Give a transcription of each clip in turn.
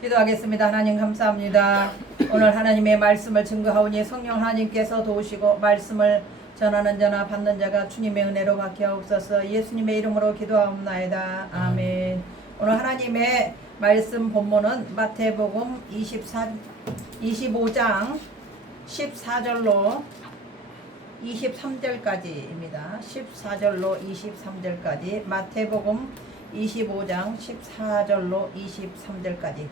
기도하겠습니다. 하나님 감사합니다. 오늘 하나님의 말씀을 증거하오니 성령 하나님께서 도우시고 말씀을 전하는 자나 받는 자가 주님의 은혜로 받게 하옵소서. 예수님의 이름으로 기도하옵나이다. 아멘. 오늘 하나님의 말씀 본문은 마태복음 25장 14절로 23절까지입니다. 14절로 23절까지 마태복음 25장 14절로 23절까지.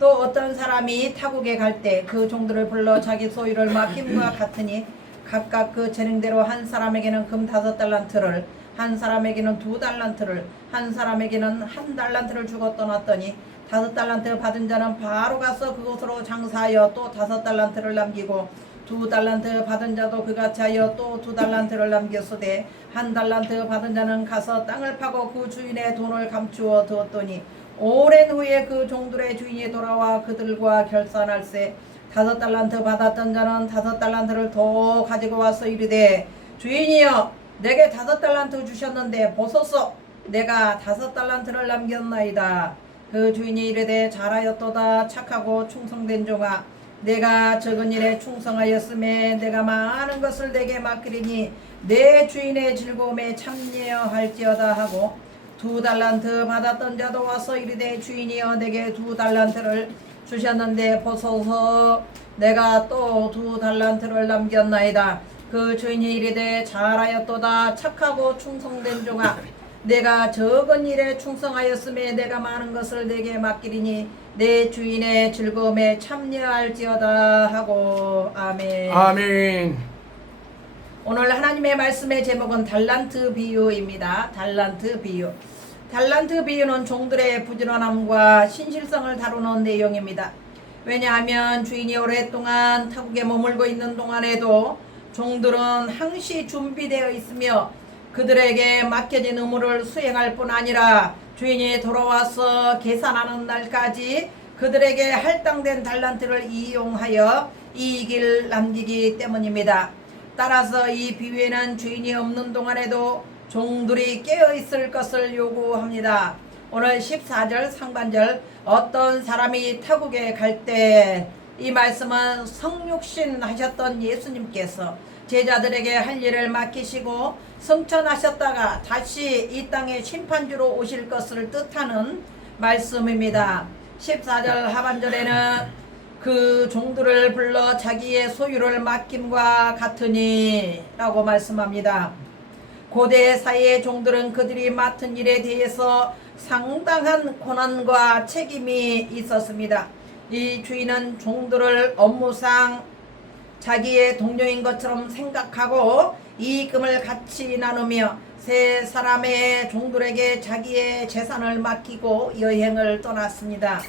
또 어떤 사람이 타국에 갈 때 그 종들을 불러 자기 소유를 맡김과 같으니 각각 그 재능대로 한 사람에게는 금 5달란트를, 한 사람에게는 2달란트를, 한 사람에게는 1달란트를 주고 떠났더니 5달란트 받은 자는 바로 가서 그곳으로 장사하여 또 5달란트를 남기고 2달란트 받은 자도 그같이 하여 또 2달란트를 남겼으되 1달란트 받은 자는 가서 땅을 파고 그 주인의 돈을 감추어 두었더니 오랜 후에 그 종들의 주인이 돌아와 그들과 결산할세 5달란트 받았던 자는 5달란트를 더 가지고 와서 이르되 주인이여 내게 5달란트 주셨는데 보소서 내가 5달란트를 남겼나이다. 그 주인이 이르되 잘하였도다 착하고 충성된 종아 내가 적은 일에 충성하였음에 내가 많은 것을 내게 맡기리니 내 주인의 즐거움에 참여할지어다 하고 2달란트 받았던 자도 와서 이르되 주인이여 내게 2달란트를 주셨는데 보소서 내가 또 2달란트를 남겼나이다. 그 주인이 이르되 잘하였도다 착하고 충성된 종아 내가 적은 일에 충성하였음에 내가 많은 것을 내게 맡기리니 내 주인의 즐거움에 참여할지어다 하고. 아멘. 아멘. 오늘 하나님의 말씀의 제목은 달란트 비유입니다. 달란트 비유. 달란트 비유는 종들의 부지런함과 신실성을 다루는 내용입니다. 왜냐하면 주인이 오랫동안 타국에 머물고 있는 동안에도 종들은 항시 준비되어 있으며 그들에게 맡겨진 의무를 수행할 뿐 아니라 주인이 돌아와서 계산하는 날까지 그들에게 할당된 달란트를 이용하여 이익을 남기기 때문입니다. 따라서 이 비유에는 주인이 없는 동안에도 종들이 깨어있을 것을 요구합니다. 오늘 14절 상반절 어떤 사람이 타국에 갈 때 이 말씀은 성육신 하셨던 예수님께서 제자들에게 할 일을 맡기시고 승천하셨다가 다시 이 땅에 심판주로 오실 것을 뜻하는 말씀입니다. 14절 하반절에는 그 종들을 불러 자기의 소유를 맡김과 같으니 라고 말씀합니다. 고대 사이의 종들은 그들이 맡은 일에 대해서 상당한 고난과 책임이 있었습니다. 이 주인은 종들을 업무상 자기의 동료인 것처럼 생각하고 이익금을 같이 나누며 세 사람의 종들에게 자기의 재산을 맡기고 여행을 떠났습니다.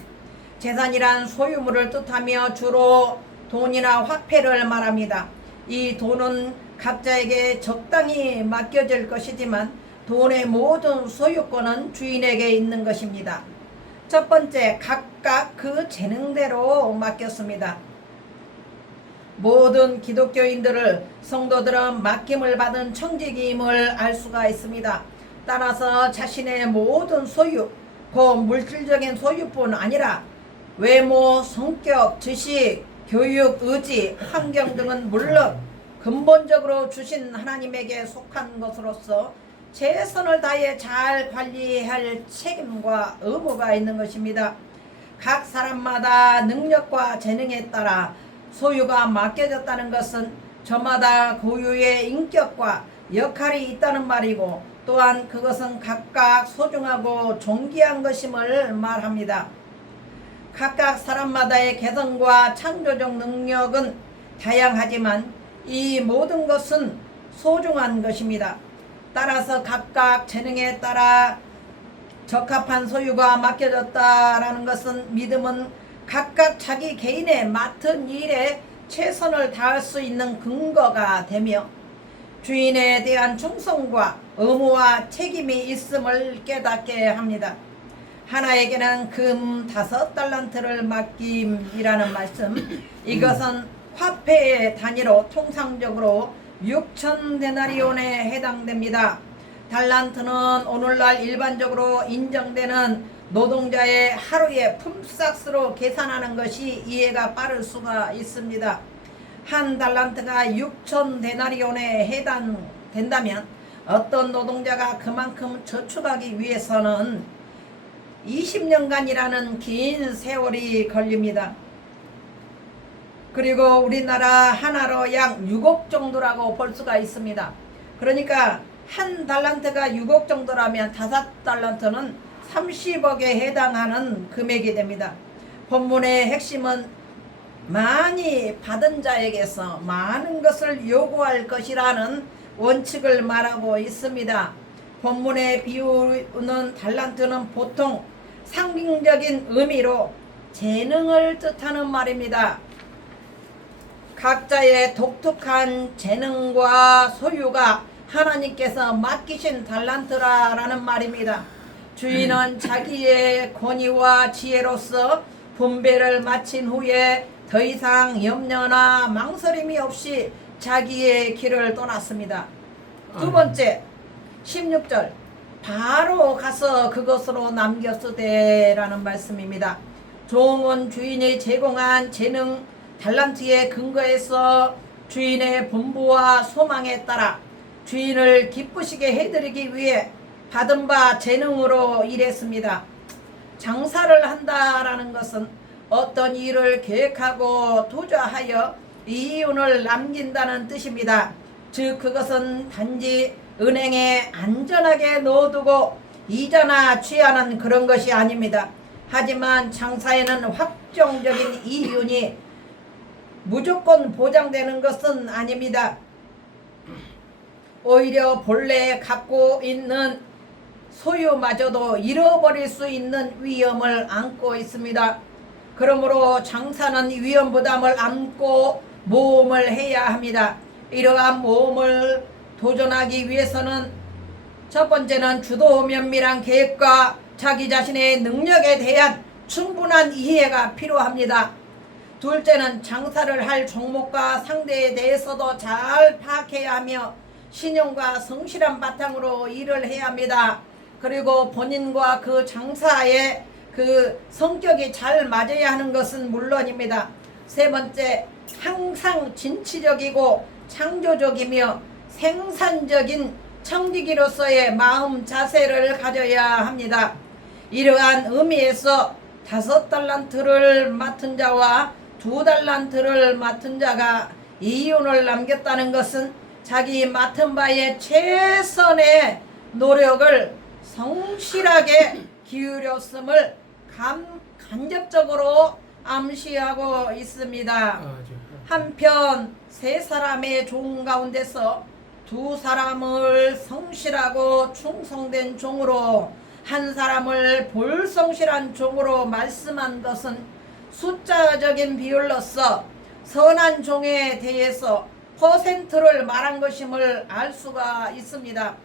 재산이란 소유물을 뜻하며 주로 돈이나 화폐를 말합니다. 이 돈은 각자에게 적당히 맡겨질 것이지만 돈의 모든 소유권은 주인에게 있는 것입니다. 첫 번째, 각각 그 재능대로 맡겼습니다. 모든 기독교인들을 성도들은 맡김을 받은 청지기임을 알 수가 있습니다. 따라서 자신의 모든 소유, 곧 물질적인 소유뿐 아니라 외모, 성격, 지식, 교육, 의지, 환경 등은 물론 근본적으로 주신 하나님에게 속한 것으로서 최선을 다해 잘 관리할 책임과 의무가 있는 것입니다. 각 사람마다 능력과 재능에 따라 소유가 맡겨졌다는 것은 저마다 고유의 인격과 역할이 있다는 말이고 또한 그것은 각각 소중하고 존귀한 것임을 말합니다. 각각 사람마다의 개성과 창조적 능력은 다양하지만 이 모든 것은 소중한 것입니다. 따라서 각각 재능에 따라 적합한 소유가 맡겨졌다라는 것은 믿음은 각각 자기 개인의 맡은 일에 최선을 다할 수 있는 근거가 되며 주인에 대한 충성과 의무와 책임이 있음을 깨닫게 합니다. 하나에게는 금 5달란트를 맡김이라는 말씀, 이것은 화폐의 단위로 통상적으로 6,000데나리온에 해당됩니다. 달란트는 오늘날 일반적으로 인정되는 노동자의 하루의 품삯으로 계산하는 것이 이해가 빠를 수가 있습니다. 한 달란트가 6천 데나리온에 해당된다면 어떤 노동자가 그만큼 저축하기 위해서는 20년간이라는 긴 세월이 걸립니다. 그리고 우리나라 하나로 약 6억 정도라고 볼 수가 있습니다. 그러니까 한 달란트가 6억 정도라면 5달란트는 30억에 해당하는 금액이 됩니다. 본문의 핵심은 많이 받은 자에게서 많은 것을 요구할 것이라는 원칙을 말하고 있습니다. 본문의 비유는 달란트는 보통 상징적인 의미로 재능을 뜻하는 말입니다. 각자의 독특한 재능과 소유가 하나님께서 맡기신 달란트라는 말입니다. 주인은 자기의 권위와 지혜로서 분배를 마친 후에 더 이상 염려나 망설임이 없이 자기의 길을 떠났습니다. 두 번째 16절 바로 가서 그것으로 남겼으되라는 말씀입니다. 종은 주인이 제공한 재능 달란트에 근거해서 주인의 본부와 소망에 따라 주인을 기쁘시게 해드리기 위해 받은 바 재능으로 일했습니다. 장사를 한다라는 것은 어떤 일을 계획하고 투자하여 이윤을 남긴다는 뜻입니다. 즉 그것은 단지 은행에 안전하게 넣어두고 이자나 취하는 그런 것이 아닙니다. 하지만 장사에는 확정적인 이윤이 무조건 보장되는 것은 아닙니다. 오히려 본래 갖고 있는 소유마저도 잃어버릴 수 있는 위험을 안고 있습니다. 그러므로 장사는 위험 부담을 안고 모험을 해야 합니다. 이러한 모험을 도전하기 위해서는 첫 번째는 주도 면밀한 계획과 자기 자신의 능력에 대한 충분한 이해가 필요합니다. 둘째는 장사를 할 종목과 상대에 대해서도 잘 파악해야 하며 신용과 성실한 바탕으로 일을 해야 합니다. 그리고 본인과 그 장사의 그 성격이 잘 맞아야 하는 것은 물론입니다. 세 번째, 항상 진취적이고 창조적이며 생산적인 청지기로서의 마음 자세를 가져야 합니다. 이러한 의미에서 5달란트를 맡은 자와 2달란트를 맡은 자가 이윤을 남겼다는 것은 자기 맡은 바에 최선의 노력을 성실하게 기울였음을 간접적으로 암시하고 있습니다. 한편 세 사람의 종 가운데서 2사람을 성실하고 충성된 종으로 한 사람을 불성실한 종으로 말씀한 것은 숫자적인 비율로서 선한 종에 대해서 퍼센트를 말한 것임을 알 수가 있습니다.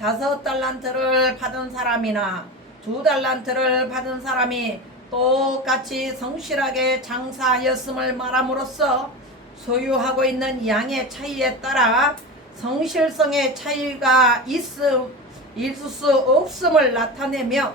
5달란트를 받은 사람이나 2달란트를 받은 사람이 똑같이 성실하게 장사하였음을 말함으로써 소유하고 있는 양의 차이에 따라 성실성의 차이가 있을 수 없음을 나타내며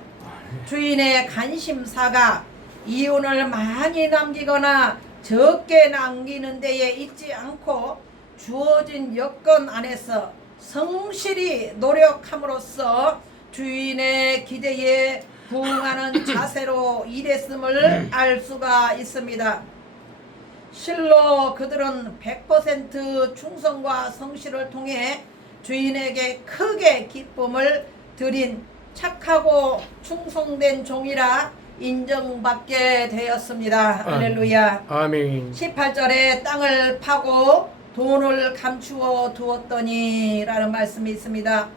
주인의 관심사가 이윤을 많이 남기거나 적게 남기는 데에 있지 않고 주어진 여건 안에서 성실히 노력함으로써 주인의 기대에 부응하는 자세로 일했음을 알 수가 있습니다. 실로 그들은 100% 충성과 성실을 통해 주인에게 크게 기쁨을 드린 착하고 충성된 종이라 인정받게 되었습니다. 할렐루야. 아멘. 18절에 땅을 파고 돈을 감추어 두었더니 라는 말씀이 있습니다.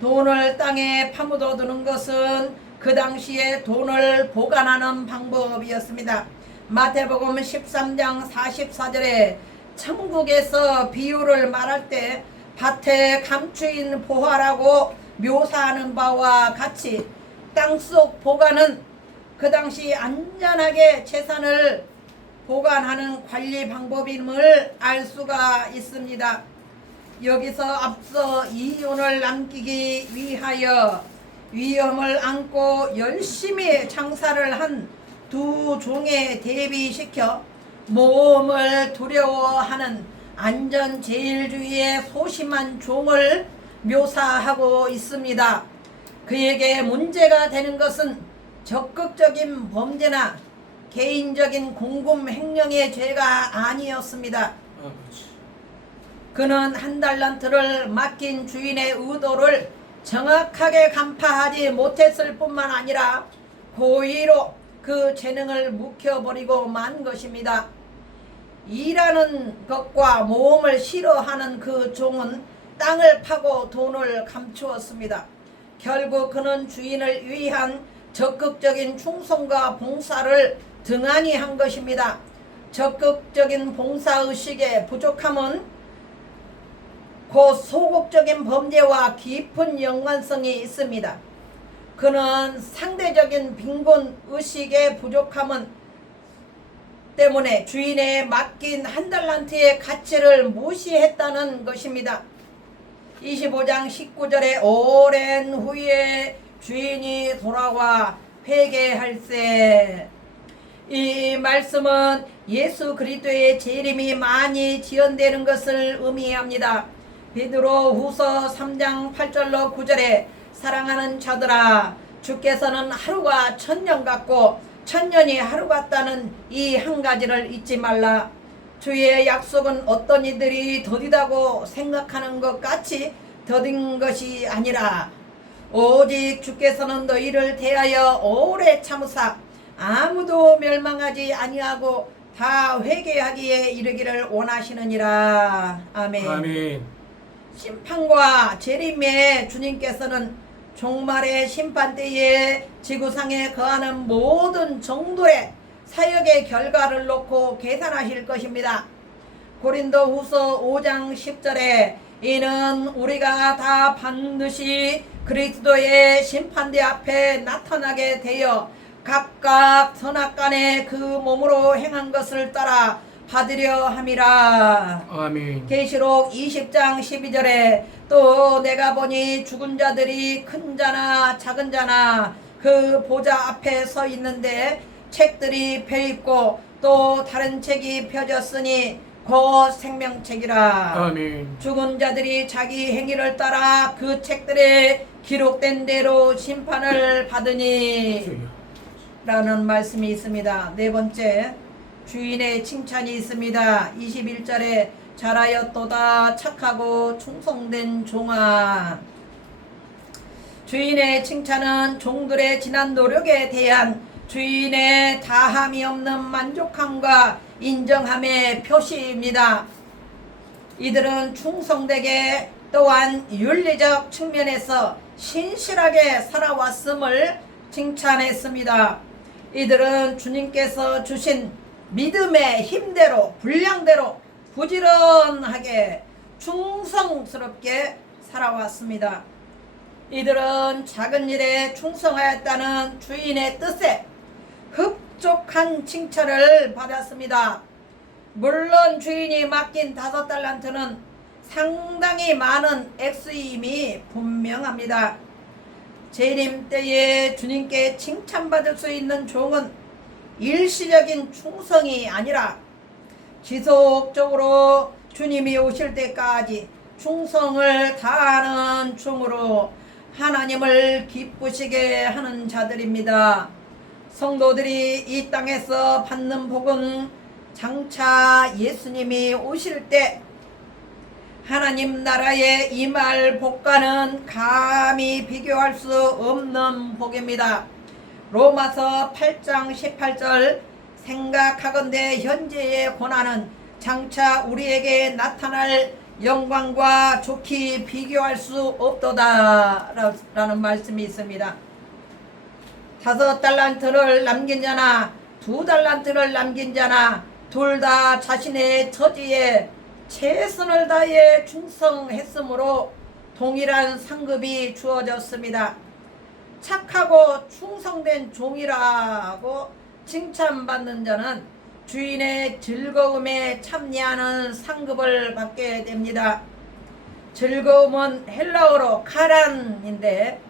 돈을 땅에 파묻어 두는 것은 그 당시에 돈을 보관하는 방법이었습니다. 마태복음 13장 44절에 천국에서 비유를 말할 때 밭에 감추인 보화라고 묘사하는 바와 같이 땅속 보관은 그 당시 안전하게 재산을 보관하는 관리 방법임을 알 수가 있습니다. 여기서 앞서 이윤을 남기기 위하여 위험을 안고 열심히 장사를 한 두 종에 대비시켜 모험을 두려워하는 안전제일주의에 소심한 종을 묘사하고 있습니다. 그에게 문제가 되는 것은 적극적인 범죄나 개인적인 공금 횡령의 죄가 아니었습니다. 그는 한 달란트를 맡긴 주인의 의도를 정확하게 간파하지 못했을 뿐만 아니라 고의로 그 재능을 묵혀버리고 만 것입니다. 일하는 것과 모험을 싫어하는 그 종은 땅을 파고 돈을 감추었습니다. 결국 그는 주인을 위한 적극적인 충성과 봉사를 등한히 한 것입니다. 적극적인 봉사의식의 부족함은 곧 소극적인 범죄와 깊은 연관성이 있습니다. 그는 상대적인 빈곤의식의 부족함은 때문에 주인에 맡긴 한 달란트의 가치를 무시했다는 것입니다. 25장 19절에 오랜 후에 주인이 돌아와 회개할세. 이 말씀은 예수 그리스도의 재림이 많이 지연되는 것을 의미합니다. 베드로 후서 3장 8절로 9절에 사랑하는 자들아, 주께서는 하루가 천년 같고 천년이 하루 같다는 이 한 가지를 잊지 말라. 주의 약속은 어떤 이들이 더디다고 생각하는 것 같이 더딘 것이 아니라 오직 주께서는 너희를 대하여 오래 참으사 아무도 멸망하지 아니하고 다 회개하기에 이르기를 원하시느니라. 아멘. 아멘. 심판과 재림의 주님께서는 종말의 심판 때에 지구상에 거하는 모든 종들의 사역의 결과를 놓고 계산하실 것입니다. 고린도 후서 5장 10절에 이는 우리가 다 반드시 그리스도의 심판대 앞에 나타나게 되어 각각 선악간에 그 몸으로 행한 것을 따라 받으려 함이라. 아멘. 계시록 20장 12절에 또 내가 보니 죽은 자들이 큰 자나 작은 자나 그 보좌 앞에 서 있는데 책들이 펴있고 또 다른 책이 펴졌으니 곧 생명책이라. 아멘. 죽은 자들이 자기 행위를 따라 그 책들에 기록된 대로 심판을 받으니 라는 말씀이 있습니다. 네 번째, 주인의 칭찬이 있습니다. 21절에 잘하였도다 착하고 충성된 종아. 주인의 칭찬은 종들의 지난 노력에 대한 주인의 다함이 없는 만족함과 인정함의 표시입니다. 이들은 충성되게 또한 윤리적 측면에서 신실하게 살아왔음을 칭찬했습니다. 이들은 주님께서 주신 믿음의 힘대로 분량대로 부지런하게 충성스럽게 살아왔습니다. 이들은 작은 일에 충성하였다는 주인의 뜻에 흡족한 칭찬을 받았습니다. 물론 주인이 맡긴 5달란트는 상당히 많은 액수임이 분명합니다. 재림 때에 주님께 칭찬받을 수 있는 종은 일시적인 충성이 아니라 지속적으로 주님이 오실 때까지 충성을 다하는 종으로 하나님을 기쁘시게 하는 자들입니다. 성도들이 이 땅에서 받는 복은 장차 예수님이 오실 때 하나님 나라에 임할 복과는 감히 비교할 수 없는 복입니다. 로마서 8장 18절 생각하건대 현재의 고난은 장차 우리에게 나타날 영광과 좋게 비교할 수 없도다 라는 말씀이 있습니다. 5달란트를 남긴 자나 2달란트를 남긴 자나 둘 다 자신의 처지에 최선을 다해 충성했으므로 동일한 상급이 주어졌습니다. 착하고 충성된 종이라고 칭찬받는 자는 주인의 즐거움에 참여하는 상급을 받게 됩니다. 즐거움은 헬라어로 카란인데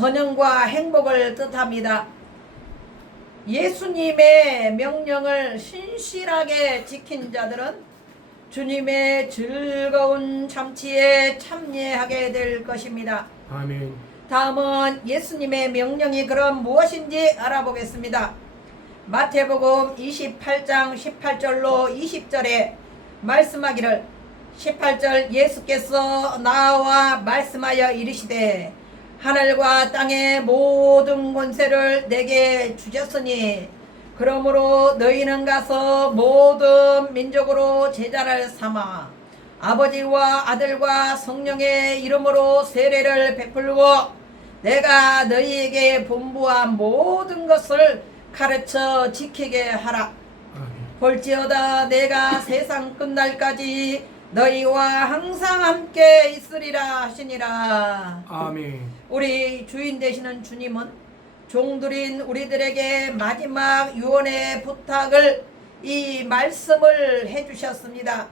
번영과 행복을 뜻합니다. 예수님의 명령을 신실하게 지킨 자들은 주님의 즐거운 잠치에 참여하게 될 것입니다. 아멘. 다음은 예수님의 명령이 그럼 무엇인지 알아보겠습니다. 마태복음 28장 18절로 20절에 말씀하기를 18절 예수께서 나와 말씀하여 이르시되 하늘과 땅의 모든 권세를 내게 주셨으니 그러므로 너희는 가서 모든 민족으로 제자를 삼아 아버지와 아들과 성령의 이름으로 세례를 베풀고 내가 너희에게 분부한 모든 것을 가르쳐 지키게 하라. 볼지어다 내가 세상 끝날까지 너희와 항상 함께 있으리라 하시니라. 아멘. 우리 주인 되시는 주님은 종들인 우리들에게 마지막 유언의 부탁을 이 말씀을 해주셨습니다.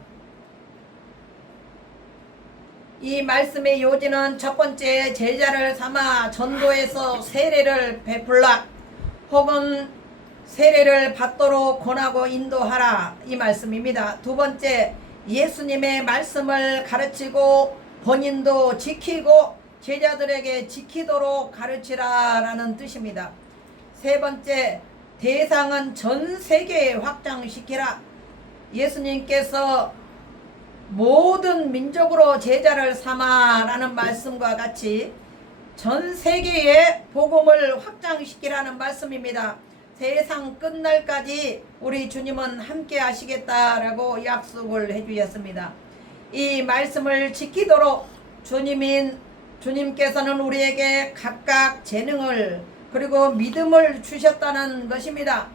이 말씀의 요지는 첫 번째 제자를 삼아 전도해서 세례를 베풀라 혹은 세례를 받도록 권하고 인도하라 이 말씀입니다. 두 번째 예수님의 말씀을 가르치고 본인도 지키고 제자들에게 지키도록 가르치라 라는 뜻입니다. 세 번째 대상은 전 세계에 확장시키라. 예수님께서 모든 민족으로 제자를 삼아 라는 말씀과 같이 전 세계에 복음을 확장시키라는 말씀입니다. 세상 끝날까지 우리 주님은 함께 하시겠다라고 약속을 해주셨습니다. 이 말씀을 지키도록 주님께서는 우리에게 각각 재능을 그리고 믿음을 주셨다는 것입니다.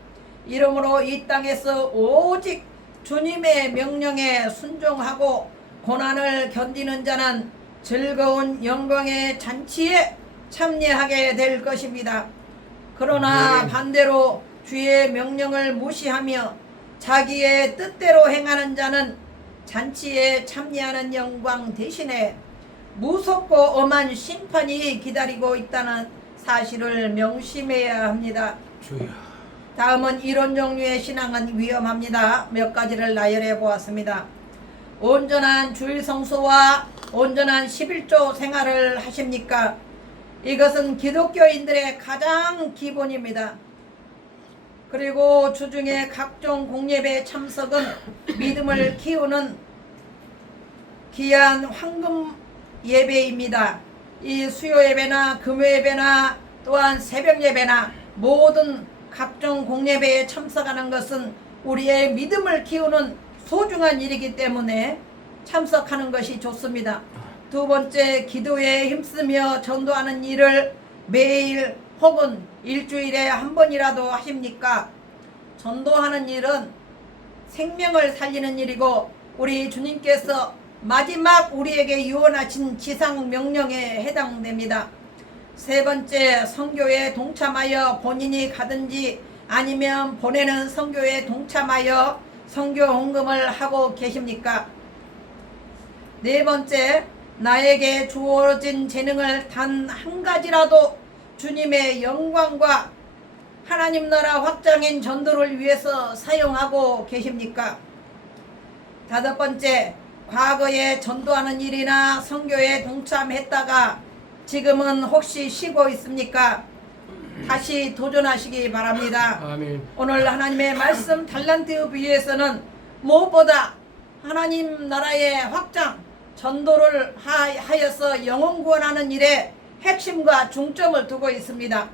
이러므로 이 땅에서 오직 주님의 명령에 순종하고 고난을 견디는 자는 즐거운 영광의 잔치에 참여하게 될 것입니다. 그러나 반대로 주의 명령을 무시하며 자기의 뜻대로 행하는 자는 잔치에 참여하는 영광 대신에 무섭고 엄한 심판이 기다리고 있다는 사실을 명심해야 합니다. 주여. 다음은 이런 종류의 신앙은 위험합니다. 몇 가지를 나열해 보았습니다. 온전한 주일 성수와 온전한 11조 생활을 하십니까? 이것은 기독교인들의 가장 기본입니다. 그리고 주중에 각종 공예배 참석은 믿음을 키우는 귀한 황금 예배입니다. 이 수요 예배나 금요 예배나 또한 새벽 예배나 모든 각종 공예배에 참석하는 것은 우리의 믿음을 키우는 소중한 일이기 때문에 참석하는 것이 좋습니다. 두 번째, 기도에 힘쓰며 전도하는 일을 매일 혹은 일주일에 한 번이라도 하십니까? 전도하는 일은 생명을 살리는 일이고 우리 주님께서 마지막 우리에게 유언하신 지상 명령에 해당됩니다. 세 번째, 선교에 동참하여 본인이 가든지 아니면 보내는 선교에 동참하여 선교 헌금을 하고 계십니까? 네 번째, 나에게 주어진 재능을 단 한 가지라도 주님의 영광과 하나님 나라 확장인 전도를 위해서 사용하고 계십니까? 다섯 번째, 과거에 전도하는 일이나 선교에 동참했다가 지금은 혹시 쉬고 있습니까? 다시 도전하시기 바랍니다. 아멘. 오늘 하나님의 말씀 달란트 비유에서는 무엇보다 하나님 나라의 확장, 전도를 하여서 영혼 구원하는 일에 핵심과 중점을 두고 있습니다.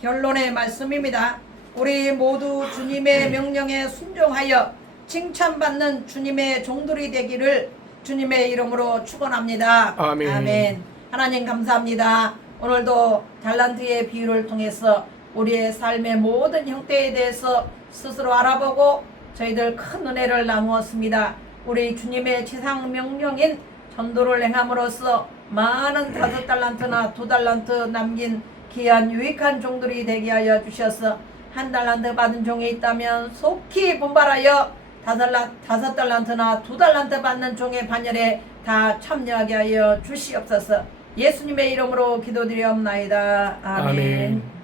결론의 말씀입니다. 우리 모두 주님의 명령에 순종하여 칭찬받는 주님의 종들이 되기를 주님의 이름으로 축원합니다. 아멘. 아멘. 하나님 감사합니다. 오늘도 달란트의 비유를 통해서 우리의 삶의 모든 형태에 대해서 스스로 알아보고 저희들 큰 은혜를 나누었습니다. 우리 주님의 지상 명령인 전도를 행함으로써 많은 5달란트나 2달란트 남긴 귀한 유익한 종들이 되게 하여 주셔서 1달란트 받은 종이 있다면 속히 분발하여 5달란트나 2달란트 받는 종의 반열에 다 참여하게 하여 주시옵소서. 예수님의 이름으로 기도드리옵나이다. 아멘. 아멘.